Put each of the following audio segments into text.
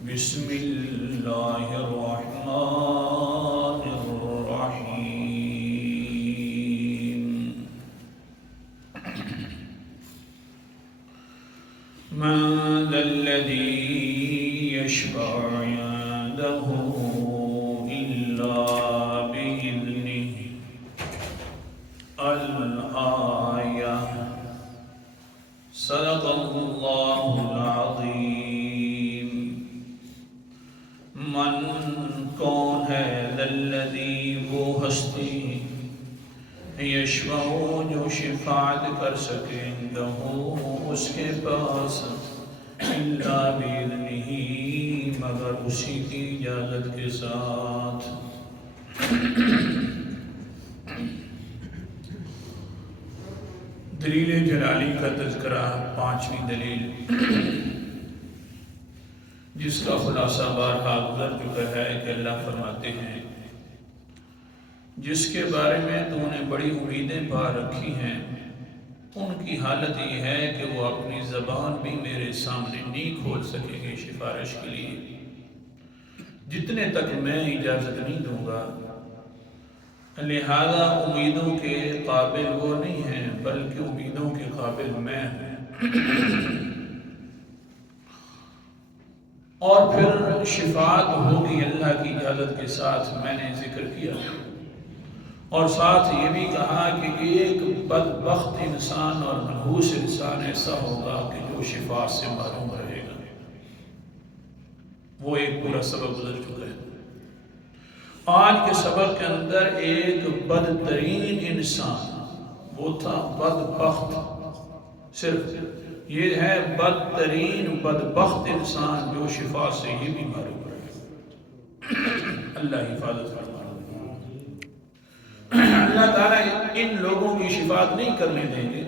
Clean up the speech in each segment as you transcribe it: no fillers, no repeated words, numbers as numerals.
بسم اللہ الرحمن الرحیم من ذا الذی یشفع عنده إلا بإذنه الآیہ صدق اللہ العظیم۔ من کون ہے الذی وہ ہستی یشفع جو شفاعت کر سکے عنده اس کے پاس الا باذنہ مگر اسی کی اجازت کے ساتھ۔ دلیل جلالی کا تذکرہ، پانچویں دلیل جس کا خلاصہ بارہا گزر چکا ہے کہ اللہ فرماتے ہیں جس کے بارے میں تو نے بڑی امیدیں پا رکھی ہیں ان کی حالت یہ ہے کہ وہ اپنی زبان بھی میرے سامنے نہیں کھول سکیں گے سفارش کے لیے جتنے تک میں اجازت نہیں دوں گا، لہذا امیدوں کے قابل وہ نہیں ہیں بلکہ امیدوں کے قابل میں ہوں۔ اور پھر شفاعت ہوگی اللہ کی اجازت کے ساتھ، میں نے ذکر کیا اور ساتھ یہ بھی کہا کہ ایک بدبخت انسان اور منحوس انسان ایسا ہوگا کہ جو شفاعت سے محروم رہے گا۔ وہ ایک پورا سبق گزر چکا ہے۔ آج کے سبق کے اندر ایک بدترین انسان، وہ تھا بدبخت، صرف یہ ہے بدترین بدبخت انسان جو شفا سے ہی بھی محروم رہے۔ اللہ حفاظت فرمائے۔ اللہ تعالیٰ ان لوگوں کی شفاعت نہیں کرنے دیں گے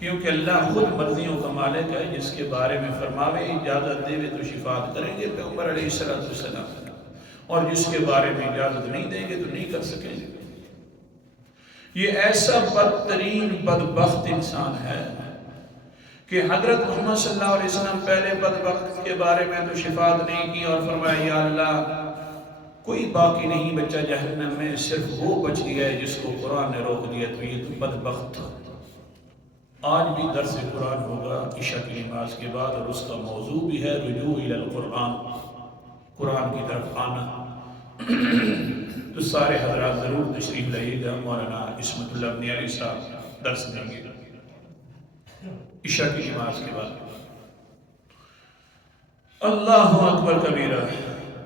کیونکہ اللہ خود مرضیوں کا مالک ہے، جس کے بارے میں فرماوے اجازت دے تو شفاعت کریں گے پیغمبر علیہ السلام، اور جس کے بارے میں اجازت نہیں دیں گے تو نہیں کر سکیں گے۔ یہ ایسا بدترین بدبخت انسان ہے کہ حضرت محمد صلی اللہ علیہ وسلم پہلے بدبخت کے بارے میں تو شفاعت نہیں کی اور فرمایا یا اللہ کوئی باقی نہیں بچہ جہنم میں، صرف وہ بچ گیا ہے جس کو قرآن نے روک دیا، تو یہ تو بدبخت تھا۔ آج بھی درس قرآن ہوگا عشاء کی نماز کے بعد اور اس کا موضوع بھی ہے رجوع الی القرآن، قرآن کی طرف آنا۔ تو سارے حضرات ضرور تشریف لائیے گا، مولانا عصمت اللہ بن علی صاحب درس دیں گے عشاء کی نماز کے بعد۔ اللہ اکبر کبیرہ۔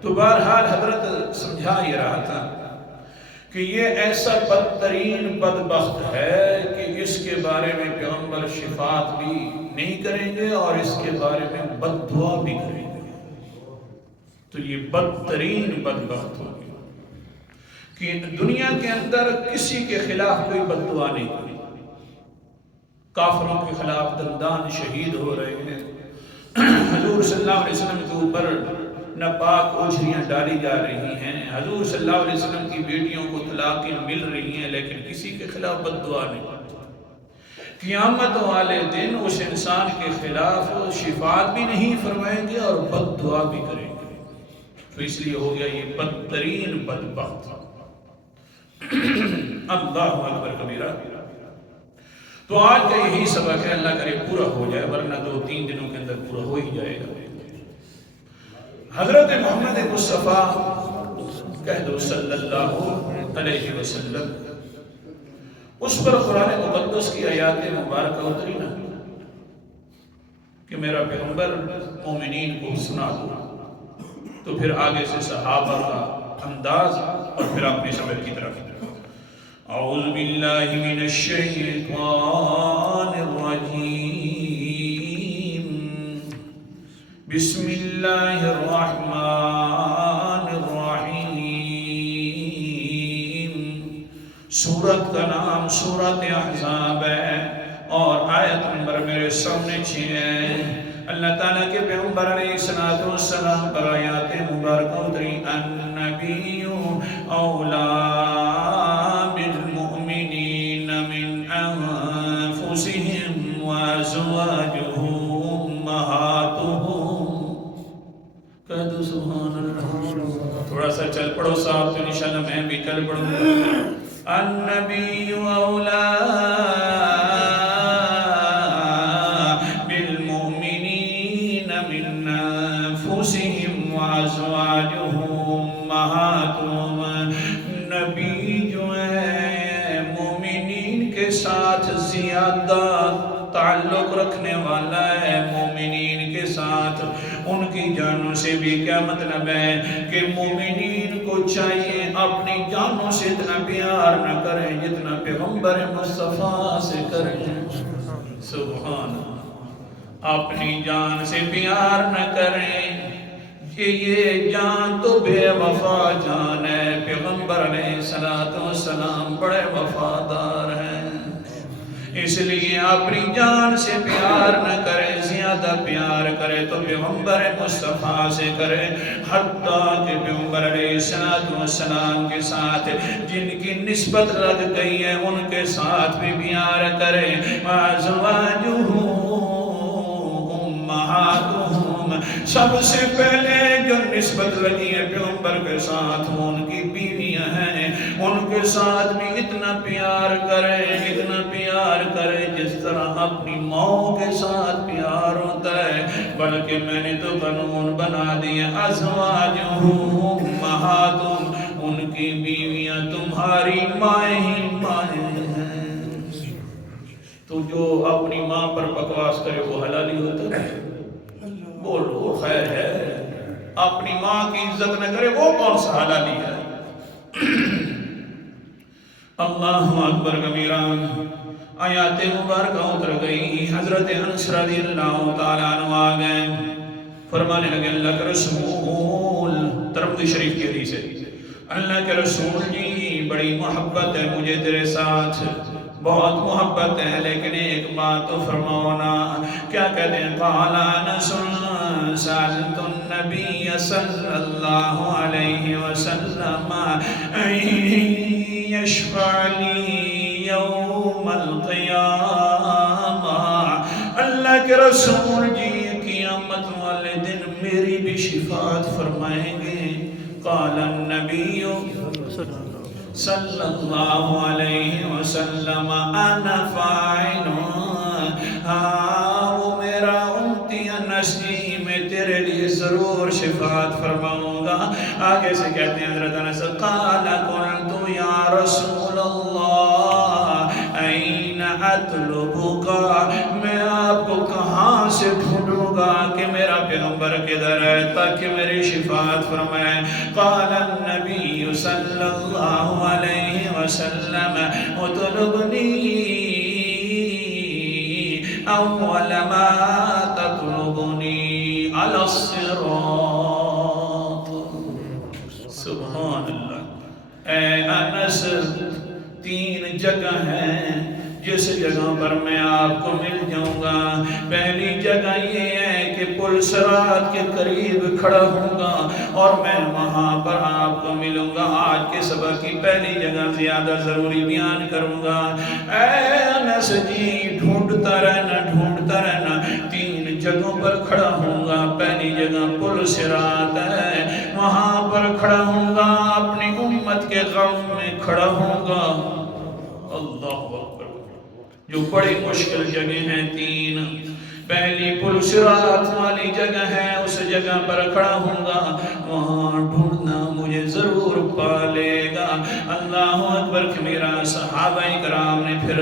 تو بہرحال حضرت سمجھا یہ رہا تھا کہ یہ ایسا بدترین بدبخت ہے کہ اس کے بارے میں پیغمبر شفاعت بھی نہیں کریں گے اور اس کے بارے میں بد دعا بھی کریں گے۔ تو یہ بدترین بدبخت ہوگی کہ دنیا کے اندر کسی کے خلاف کوئی بد دعا نہیں ہوگی۔ کافروں کے خلاف دندان شہید ہو رہے ہیں، حضور صلی اللہ علیہ وسلم کے اوپر ناپاک اوجھریاں ڈالی جا رہی ہیں، حضور صلی اللہ علیہ وسلم کی بیٹیوں کو طلاقیں مل رہی ہیں، لیکن کسی کے خلاف بد دعا نہیں۔ قیامت والے دن اس انسان کے خلاف شفاعت بھی نہیں فرمائیں گے اور بد دعا بھی کریں گے۔ تو اس لیے ہو گیا یہ بدترین بدبخت۔ اللہ اکبر کبیرہ۔ تو آج کا یہی سبق ہے، اللہ کرے پورا ہو جائے، ورنہ 2-3 دنوں کے اندر پورا ہو ہی جائے گا۔ حضرت محمد مصطفیٰ کہہ دو صلی اللہ علیہ وسلم، اس پر قرآن مقدس کی آیات مبارکہ اتری نا کہ میرا پیغمبر مومنین کو سنا دو، تو پھر آگے سے صحابہ کا انداز اور پھر اپنے سبق کی طرف۔ اعوذ باللہ من الشیطان الرجیم، بسم اللہ الرحمن الرحیم۔ سورت کا نام سورت احزاب ہے اور آیت نمبر میرے سامنے 6 ہے۔ اللہ تعالیٰ کے پیغمبر علیہ السلام پر آیات مبارکہ اتری۔ النبی اولا بالمؤمنین من انفسهم وازواجه امہاتهم چل پڑھو صاحب، تو انشاءاللہ میں بھی چل پڑھوں گا۔ النبی اولا بالمؤمنین من انفسهم وازواجهم امہاتهم، نبی جو ہے مومنین کے ساتھ زیادہ تعلق رکھنے والا ہے، مومنین کے ساتھ ان کی جانوں سے بھی۔ کیا مطلب ہے کہ مومنین کو چاہیے اپنی جانوں سے اتنا پیار نہ کریں جتنا پیغمبر مصطفیٰ سے کریں۔ سبحان اللہ، اپنی جان سے پیار نہ کریں کہ یہ جان تو بے وفا جان ہے، پیغمبر علیہ السلام بڑے وفادار ہیں، اس لیے اپنی جان سے پیار نہ کرے، زیادہ پیار کرے تو پیغمبر مصطفیٰ سے کرے۔ حتیٰ کہ پیغمبر علیہ السلام کے ساتھ جن کی نسبت لگ گئی ہے ان کے ساتھ بھی پیار کرے۔ وَأَزْوَاجُهُ أُمَّهَاتُهُمْ، سب سے پہلے جو نسبت لگی ہے پیغمبر کے ساتھ وہ ان کی بیویاں ہیں، ان کے ساتھ بھی اتنا پیار کرے، اتنا پیار کرے جس طرح اپنی ماں کے ساتھ پیار ہوتا ہے۔ بلکہ میں نے تو قانون بنا دیا، ازواجہم امہاتہم، ان کی بیویاں تمہاری مائیں ہی مائیں ہیں۔ تو جو اپنی ماں پر بکواس کرے وہ حلالی ہوتا ہے؟ بولو خیر ہے۔ اپنی ماں کی عزت نہ کرے وہ کون سا حلالی ہے؟ اللہ اکبر کبیرہ۔ آیات مبارکہ اتر گئی، حضرت انس رضی اللہ تعالیٰ عنہ آ گئے، فرمانے لگے اللہ کے رسول، ترمذی شریف کی حدیث ہے، اللہ کے رسول جی بڑی محبت ہے مجھے تیرے ساتھ، بہت محبت ہے، لیکن ایک بات تو فرماؤ نا۔ کیا کہتے ہیں؟ قال انس سألت النبی صلی اللہ علیہ وسلم ان یشفع لی یوم القیامہ، اللہ کے رسول جی قیامت والے دن میری بھی شفاعت فرمائیں گے؟ قال النبی صلی اللہ علیہ وسلم انا فاعل، ہاں وہ میرا امتی انس جی میں تیرے لیے ضرور شفاعت فرماؤں گا۔ آگے سے کہتے ہیں حضرت انس قال قلت یا رسول اللہ این اطلبک، میں آپ کو کہاں سے ڈھونڈوں گا کہ میرا پیغمبر کدھر ہے تاکہ میری شفاعت فرمائے؟ قال النبی صلی اللہ علیہ وسلم اطلبنی اول ما تطلبنی علی الصراط۔ سبحان اللہ۔ اے انس، تین جگہ ہیں جس جگہ پر میں آپ کو مل جاؤں گا۔ پہلی جگہ یہ ہے کہ پل صراط کے قریب کھڑا ہوں گا اور میں وہاں پر آپ کو ملوں گا۔ آج کے سبق کی پہلی جگہ زیادہ ضروری بیان کروں گا۔ اے انس جی ڈھونڈتا رہنا، تین جگہوں پر کھڑا ہوں گا۔ پہلی جگہ پل صراط ہے، وہاں پر کھڑا ہوں گا، اپنی امت کے غم میں کھڑا ہوں گا۔ اللہ اکبر، جو بڑی مشکل جگہ ہیں تین۔ پہلی پل صراط والی جگہ ہے، اس جگہ پر کھڑا ہوں گا، وہاں ڈھونڈنا مجھے ضرور پا لے گا۔ اللہ اکبر کبیرہ۔ صحابہ کرام نے پھر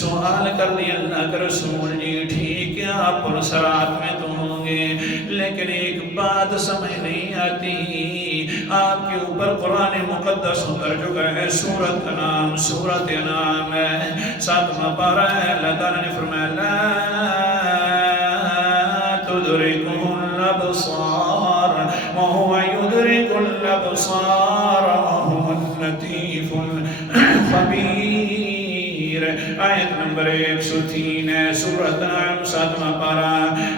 سوال کر دیا اللہ کے رسول جی ٹھیک ہے آپ پل صراط میں تو ہوں گے، لیکن ایک بات سمجھ نہیں آتی، آپ کے اوپر قرآن مقدس اتر چکا ہے، سورت کا نام سورت انعام ہے، 7واں پارہ ہے۔ اللہ تعالیٰ نے فرمایا لا تدركه الأبصار وهو يدرك الأبصار وهو اللطيف الخبير۔ آیت نمبر 103 ہے سورۃ انعام 7واں پارہ،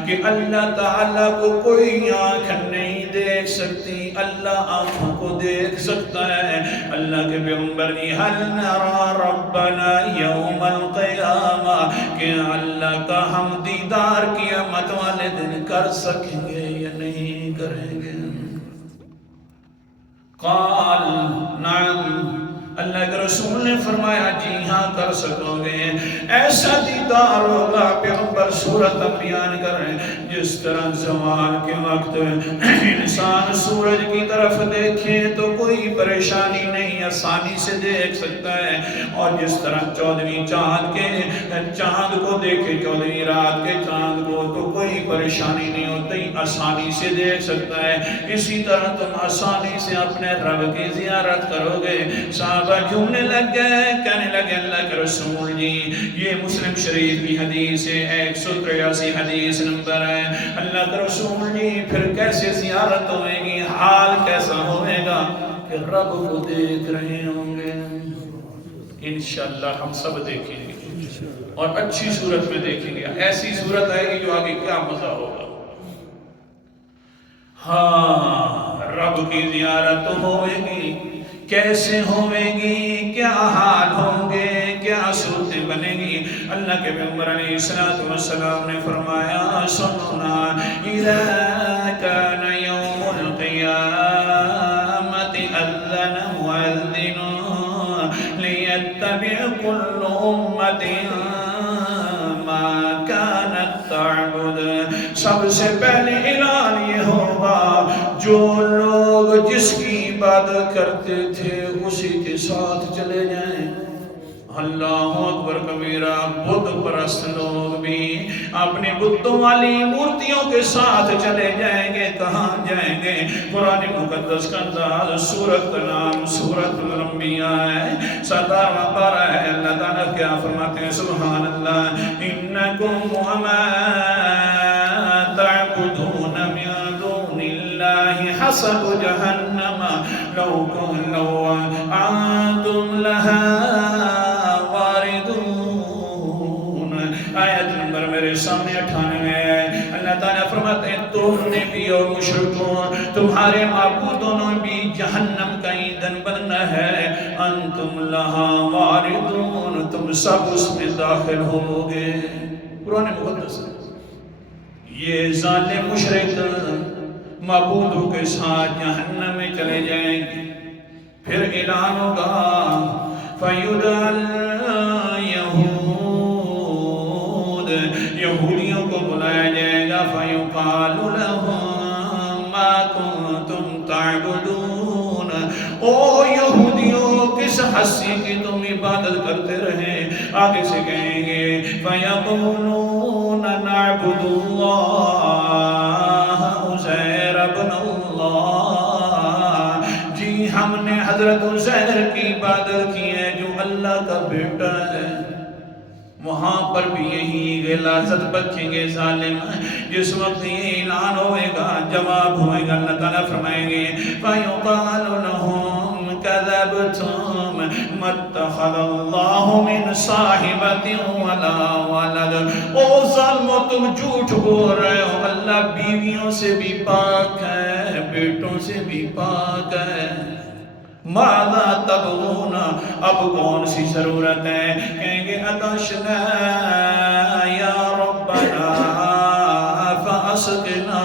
کہ اللہ تعالیٰ کو کوئی آنکھ نہیں دیکھ سکتی، اللہ آنکھوں کو دیکھ سکتا ہے۔ اللہ کے پیغمبر نے هل نرى ربنا یوم القیامہ، کہ اللہ کا ہم دیدار قیامت والے دن کر سکیں گے یا نہیں کریں گے؟ قال نعم، اللہ کے رسول نے فرمایا جی ہاں کر سکو گے۔ ایسا دیدار ہوگا، پیغمبر صورت بیان کر رہے ہیں جس طرح زوال کے وقت انسان سورج کی طرف دیکھے تو کوئی پریشانی نہیں، آسانی سے دیکھ سکتا ہے، اور جس طرح 14ویں چاند کو دیکھے، 14ویں رات کے چاند کو تو کوئی پریشانی نہیں ہوتی، آسانی سے دیکھ سکتا ہے، اسی طرح تم آسانی سے اپنے رب کی زیارت کرو گے۔ صحابہ جھومنے لگ گئے، کہنے لگے اللہ کے رسول جی یہ مسلم شریف کی حدیث ہے، 183 حدیث نمبر ہے، اللہ کے رسول جی پھر کیسے زیارت ہوئے گی، حال کیسا ہوئے گا کہ رب کو دیکھ رہے ہوں گے؟ انشاءاللہ ہم سب دیکھیں گے اور اچھی صورت میں دیکھیں گے، ایسی صورت آئے گی جو آگے کیا مزہ ہوگا۔ ہاں رب کی زیارت ہوئے گی، کیسے ہوئے گی، کیا حال ہوں گے، کیا صورتیں بنے گی؟ اللہ کے پیغمبر علیہ السلام نے فرمایا سننا اذا کان یوم القیامت اذن مؤذن لیتبع کل امت ما كانت تعبد، سب سے پہلے اعلان یہ ہوگا جو لوگ جس کی عبادت کرتے تھے اسی کے ساتھ چلے جائیں۔ اللہ اکبر کبیرہ، بت پرست لوگ بھی اپنی بتوں والی مورتیوں کے ساتھ چلے جائیں گے۔ کہاں جائیں گے؟ قرآن مقدس کا انداز، سورت کا نام سورت الانبیاء ہے، 17واں پارہ ہے۔ اللہ تعالیٰ کیا فرماتے ہیں؟ سبحان اللہ، انکم وما تعبدون من دون اللہ حسب جہنم لو انتم لها آیت نمبر میرے سامنے 98 ہے۔ اللہ تعالیٰ فرماتے ہیں تم نے بھی اور مشرکون، تمہارے معبودوں نے بھی جہنم کا ایندھن بننا ہے، انتم لہا واردون، تم سب اس میں داخل ہو گے۔ قرآن مقدس یہ ظالم مشرک معبودوں کے ساتھ جہنم میں چلے جائیں گے، پھر اعلان ہوگا فَيُدَعَ یہودیوں کو بلایا جائے گا، فَيُقَالُ لَهُمْ مَا كُنْتُمْ تَعْبُدُونَ، او یہودیوں کس ہستی کی تم عبادت کرتے رہے؟ آگے سے کہیں گے فَيَقُولُونَ نَعْبُدُ اللَّهَ عُزَيْرَ بْنَ اللَّهِ، جی ہم نے حضرت عزیر کی عبادت کی ہے جو اللہ کا بیٹا ہے۔ وہاں پر بھی یہی غلاظت بچیں گے ظالم۔ جس وقت یہ اعلان ہوئے گا، جواب ہوئے گا، اللہ تعالیٰ فرمائیں گے فَيُقَالُ لَهُمْ كَذَبْتُمْ مَا اتَّخَذَ اللَّهُ مِنْ صَاحِبَةٍ وَلَا وَلَدٍ، او ظالمو تم جھوٹ بول رہے ہو، اللہ بیویوں سے بھی پاک ہے، بیٹوں سے بھی پاک ہے۔ ماذا تبغون، اب کون سی ضرورت ہے؟ کہیں گے عطشنا یا ربنا فاسقنا،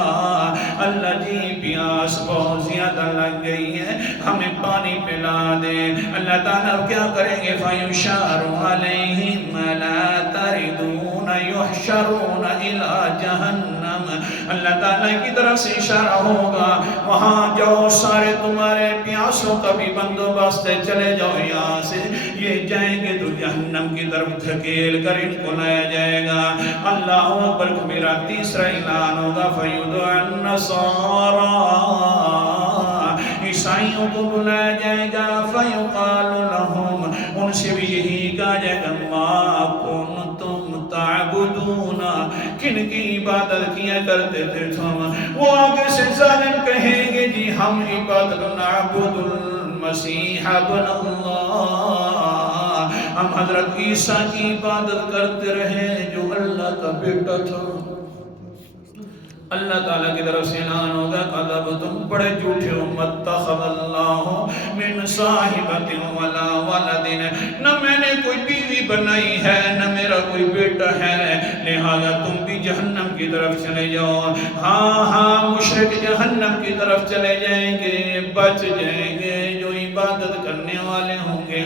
اللہ جی پیاس بہت زیادہ لگ گئی ہے، ہمیں پانی پلا دے۔ اللہ تعالیٰ کیا کریں گے؟ فَيُشَارُ عَلَيْهِمْ لَا تَرِدُونَ يُحْشَرُونَ إِلَىٰ جَهَنَّمَ، اللہ تعالیٰ کی طرف سے اشارہ ہوگا وہاں جاؤ، سارے تمہارے پیاسوں کا بھی بندوبست ہے، چلے جاؤ یہاں سے۔ یہ جائیں گے تو جہنم کی طرف دھکیل کر ان کو لایا جائے گا۔ اللہ اکبر کبیرہ، تیسرا اعلان ہوگا فَيُدْعَ النَّصَارَىٰ، عیسائیوں کو بلایا جائے گا، فَيُقَالُ لَهُمْ، ان سے بھی یہی کہا جائے گا مَا كُنْتُمْ تَعْبُدُونَ، کن کی عبادت کیا کرتے تھے تم؟ وہ آگے سے ظالم کہیں گے جی ہم عبادت نعبد المسیح ابن اللہ، ہم حضرت عیسیٰ کی عبادت کرتے رہے جو اللہ کا بیٹا تھا۔ اللہ تعالیٰ کی طرف سے اعلان ہوگا کذبتم، بڑے جھوٹے ہو، مَتَّخَذَ اللَّهُ مِنْ صَاحِبَةٍ وَلَا وَلَدٍ، نہ میں نے کوئی بیوی بنائی ہے، نہ میرا کوئی بیٹا ہے، لہذا تم بھی جہنم کی طرف چلے جاؤ۔ ہاں ہاں مشرک جہنم کی طرف چلے جائیں گے، بچ جائیں گے،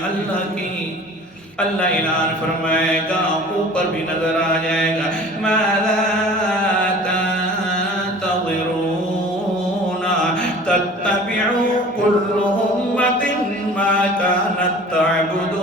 اللہ کی. اللہ اعلان فرمائے گا، اوپر بھی نظر آ جائے گا، ماذا تنتظرون تتبعوا كل امت ما كانت تعبد.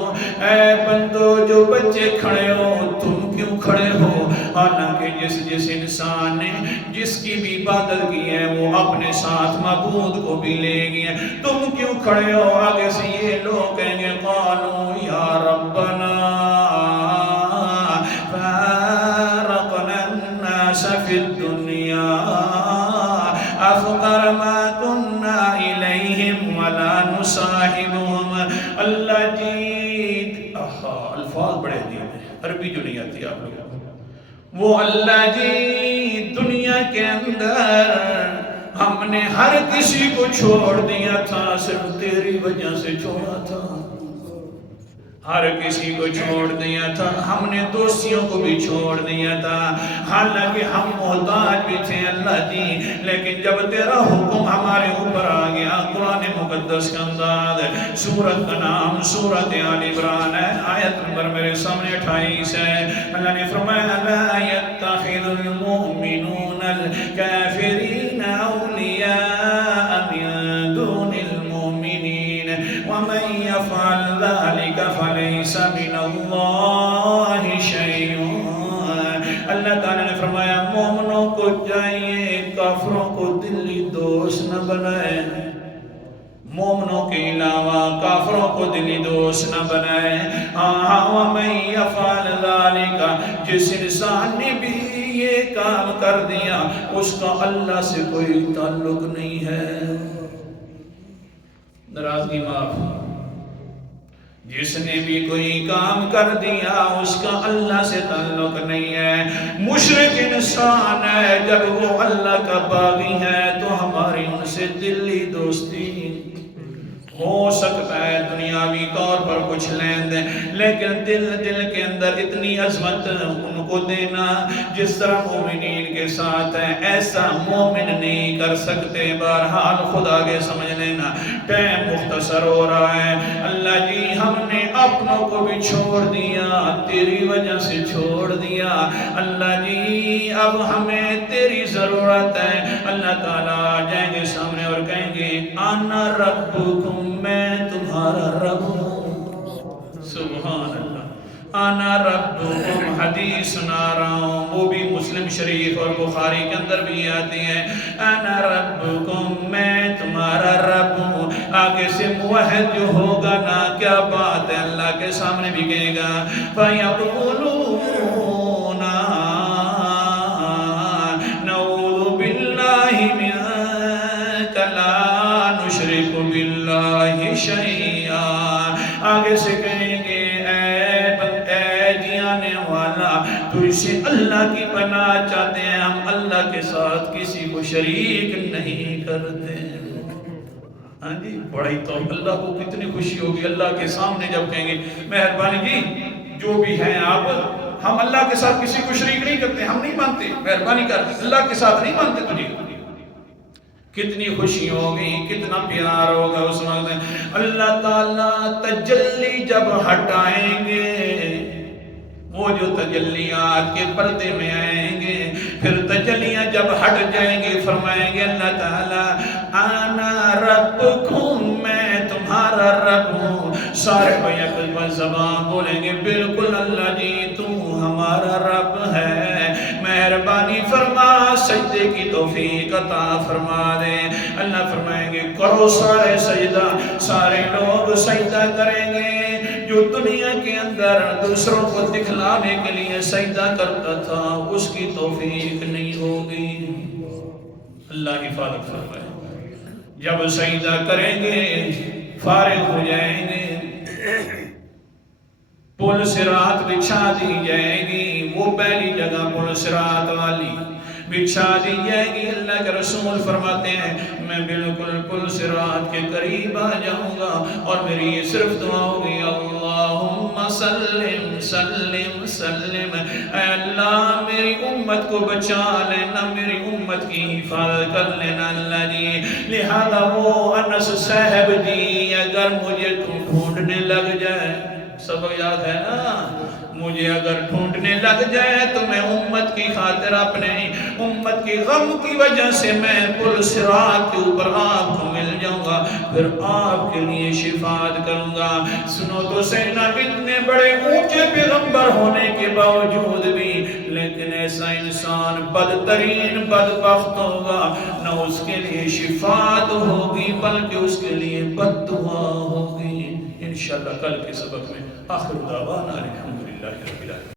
اے بندو جو بچے کھڑے ہو تم کیوں کھڑے ہو؟ حالانکہ جس انسان نے جس کی بھی عبادت کی ہے وہ اپنے ساتھ معبود کو بھی لے گیا، تم کیوں کھڑے ہو؟ آگے سے یہ لوگ کہیں گے قالوا یا ربنا فارقنا الناس فی الدنیا افقر ما كنا الیہم ولا نصاحبهم. اللہ جی الفاظ بڑے عجیب ہیں، عربی جو نہیں آتی آپ لوگوں کو. وہ اللہ جی دنیا کے اندر ہم نے ہر کسی کو چھوڑ دیا تھا، صرف تیری وجہ سے چھوڑا تھا. ہر کسی کو چھوڑ دیا تھا، ہم نے دوستیوں کو بھی چھوڑ دیا تھا، حالانکہ ہم محتاج بھی تھے اللہ جی. لیکن جب تیرا حکم ہمارے اوپر آ گیا، قرآن مقدس کا انداز، سورت کا نام سورت آل عمران ہے، آیت نمبر میرے سامنے 28 ہے. اللہ نے فرمایا لا يتخذ المؤمنون الكافرین اولیاء من دون المؤمنین ومن يفعل ذلك فليس من اللہ شیء. اللہ تعالیٰ نے فرمایا مومنوں کو چاہیے کافروں کو دلی دوست نہ بنائے، مومنوں کے علاوہ کافروں کو دلی دوست نہ بنائے. وَمَن يَفْعَلْ ذَلِكَ جس انسان نے بھی یہ کام کر دیا اس کا اللہ سے کوئی تعلق نہیں ہے. ناراضگی معاف. جس نے بھی کوئی کام کر دیا اس کا اللہ سے تعلق نہیں ہے. مشرک انسان ہے جب وہ اللہ کا باغی ہے تو ہماری ان سے دلی دوستی ہو سکتا ہے دنیاوی طور پر کچھ لین دیں، لیکن دل کے اندر اتنی عظمت ان کو دینا جس طرح مومنین کے ساتھ ہے ایسا مومن نہیں کر سکتے. بہرحال خدا کے سمجھ لینا ٹائم مختصر ہو رہا ہے. اللہ جی ہم نے اپنوں کو بھی چھوڑ دیا، تیری وجہ سے چھوڑ دیا. اللہ جی اب ہمیں تیری ضرورت ہے. اللہ تعالیٰ آ جائیں گے سامنے اور کہیں گے انا ربکم، میں تمہارا رب ہوں. سبحان اللہ. انا ربکم حدیث سنا رہا ہوں، وہ بھی مسلم شریف اور بخاری کے اندر بھی آتی ہے. انا ربکم میں تمہارا رب ہوں. آگے سے موحد جو ہوگا نا کیا بات ہے اللہ کے سامنے بھی کہے گا فَيَقُولُونَ نَعُوذُ بِاللَّهِ مِنْكَ لَا نُشْرِكُ بِاللَّهِ شَيْئًا. آگے سے کہیں گے اے جیانے والا تجھ سے اللہ کی پناہ چاہتے ہیں، ہم اللہ کے ساتھ کسی کو شریک نہیں کرتے. ہاں جی بڑی تو اللہ کو کتنی خوشی ہوگی اللہ کے سامنے جب کہیں گے مہربانی جی جو بھی ہیں آپ، ہم اللہ کے ساتھ کسی کو شریک نہیں کرتے، ہم نہیں مانتے، مہربانی کر اللہ کے ساتھ نہیں مانتے تجھے. کتنی خوشی ہوگی، کتنا پیار ہوگا اس وقت. اللہ تعالیٰ تجلی جب ہٹائیں گے، وہ جو تجلیات کے پردے میں آئیں گے، پھر تجلیاں جب ہٹ جائیں گے فرمائیں گے اللہ تعالیٰ انا ربکم میں تمہارا رب ہوں. سارے بیک زبان بولیں گے بالکل اللہ جی تو ہمارا رب ہے، مہربانی فرما سجدے کی توفیق عطا فرما دے. اللہ فرمائیں گے کرو سارے سجدہ، سارے لوگ سجدہ کریں گے. جو دنیا کے اندر دوسروں کو دکھلانے کے لیے سجدہ کرتا تھا اس کی توفیق نہیں ہوگی. اللہ حفاظت فرمائے. جب سجدہ کریں گے فارغ ہو جائیں گے، پل صراط بچھا دی جائے گی، وہ پہلی جگہ پل صراط والی بچھا دی جائے گی۔ اللہ کے رسول فرماتے ہیں میں بالکل پل صراط کے قریب آ جاؤں گا اور میری یہ صرف دعا ہوگی اللہم سلم سلم سلم، اے اللہ میری امت کو بچا لینا، میری امت کی حفاظت کر لینا اللہ جی۔ لہذا وہ انس صاحب جی اگر مجھے تو ڈھونڈنے لگ جائے، سبق یاد ہے نا، مجھے اگر ڈھونڈنے لگ جائے تو میں امت کی خاطر اپنے امت کی غم کی وجہ سے میں پل صراط کے اوپر آپ کو مل جاؤں گا، پھر آپ کے لیے شفاعت کروں گا۔ سنو تو سیدنا اتنے بڑے اونچے پیغمبر ہونے کے باوجود بھی لیکن ایسا انسان بدترین بدبخت ہوگا، نہ اس کے لیے شفاعت ہوگی بلکہ اس کے لیے بد دعا ہوگی۔ انشاءاللہ کل کے سبق میں آخر دعوانا الحمدللہ رب العالمین۔